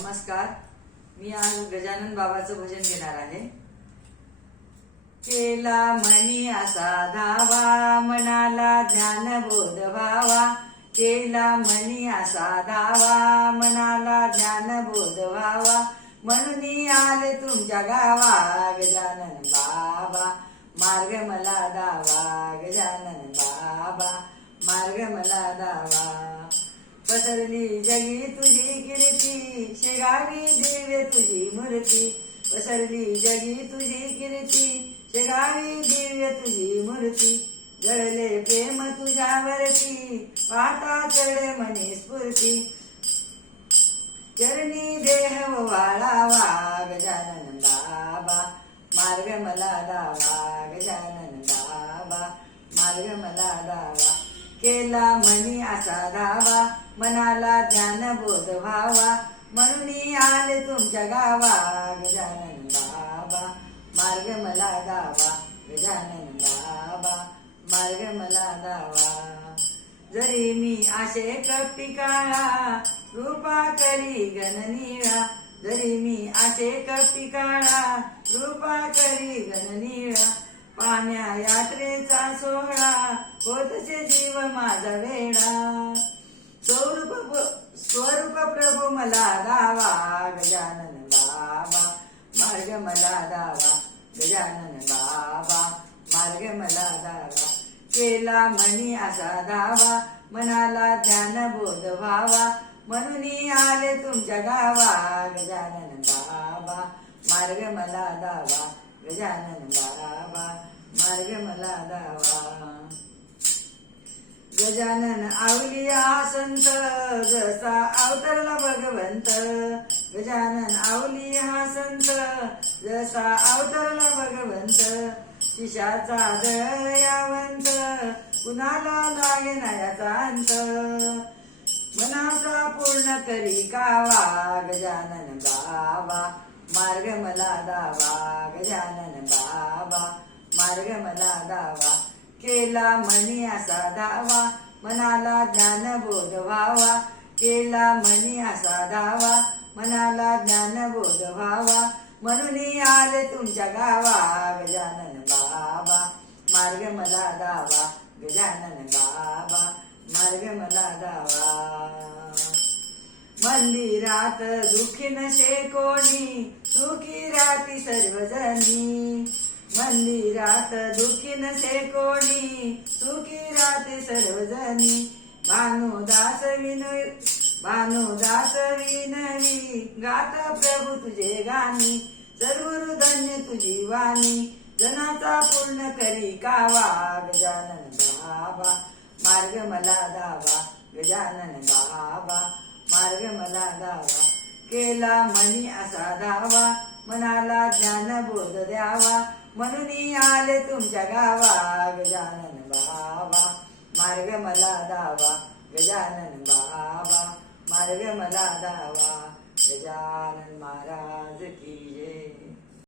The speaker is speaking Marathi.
नमस्कार. मी आज गजानन बाबाचं भजन घेणार आहे. केला मनी असा धावा, मनाला ज्ञान बोध व्हावा. केला मनी असा धावा, मनाला ज्ञान बोध व्हावा. म्हणून आले तुमच्या गावा, गजानन बाबा मार्ग मला दावा. गजानन बाबा मार्ग मला दावा. पसरली जगी तुझी कीर्ती, शेगावी दिव्य तुझी मूर्ती. पसरली जगी तुझी कीर्ती, शेगावी दिव्य तुझी मूर्ती. जळले प्रेम तुझ्यावरती, पाहता चढे मनी स्फूर्ती. चरणी देह वाळावा, गजानन बाबा मार्ग मला दावा. गजानन बाबा मार्ग मला दावा. केला मनी असा धावा, मनाला ज्ञान बोध व्हावा. म्हणून आले तुमच्या गावा, गजानन बाबा मार्ग मला दावा. गजानन बाबा मार्ग मला दावा. जरी मी आशे कपटी काळा, रूपा करी गणनीळा. जरी मी आशे कपटी काळा, रूपा करी गणनीळा. पाण्या यात्रेचा सोहळा, होतसे जीव माझा वेळा. स्वरूप प्रभू मला दावा, गजानन बाबा मार्ग मला दावा. गजानन बाबा मार्ग मला दावा. केला मनी असा धावा, मनाला ज्ञान बोध व्हावा. म्हणून आले तुमच्या गावा, गजानन बाबा मार्ग मला दावा. गजानन बाबा मार्ग मला दावा. गजानन आवलिया संत, जसा अवतरला भगवंत. गजानन आवलिया संत, जसा अवतरला भगवंत. शिष्याचा दयावंत, कुणाला लागे याचा अंत. मनाचा पूर्ण करी कावा, गजानन बाबा मार्ग मला दावा. गजानन बाबा मार्ग मला दावा. केला मनी असा धावा, मनाला ज्ञान बोध व्हावा. केला मनी असा धावा, मनाला ज्ञान बोध व्हावा. म्हणून आले तुमच्या गावा, गजानन बाबा मार्ग मला दावा. गजानन बाबा मार्ग मला दावा. मंदिरात दुःखी नसे कोणी, सुखी राहती सर्वजणी. मंदिरात दुःखी नसे कोणी, सुखी राहते सर्वजणी. भानुदास विनवी, गात प्रभू तुझे गाणी. सर्व धन्य तुझी वाणी, जनाचा पूर्ण करी कावा. गजानन बाबा मार्ग मला दावा. गजानन बाबा मार्ग मला दावा. केला मनी असा धावा, मनाला ज्ञान बोध द्यावा. म्हणून आले तुमच्या गावा, गजानन बाबा मार्ग मला दावा. गजानन बाबा मार्ग मला दावा. गजानन महाराज की जय.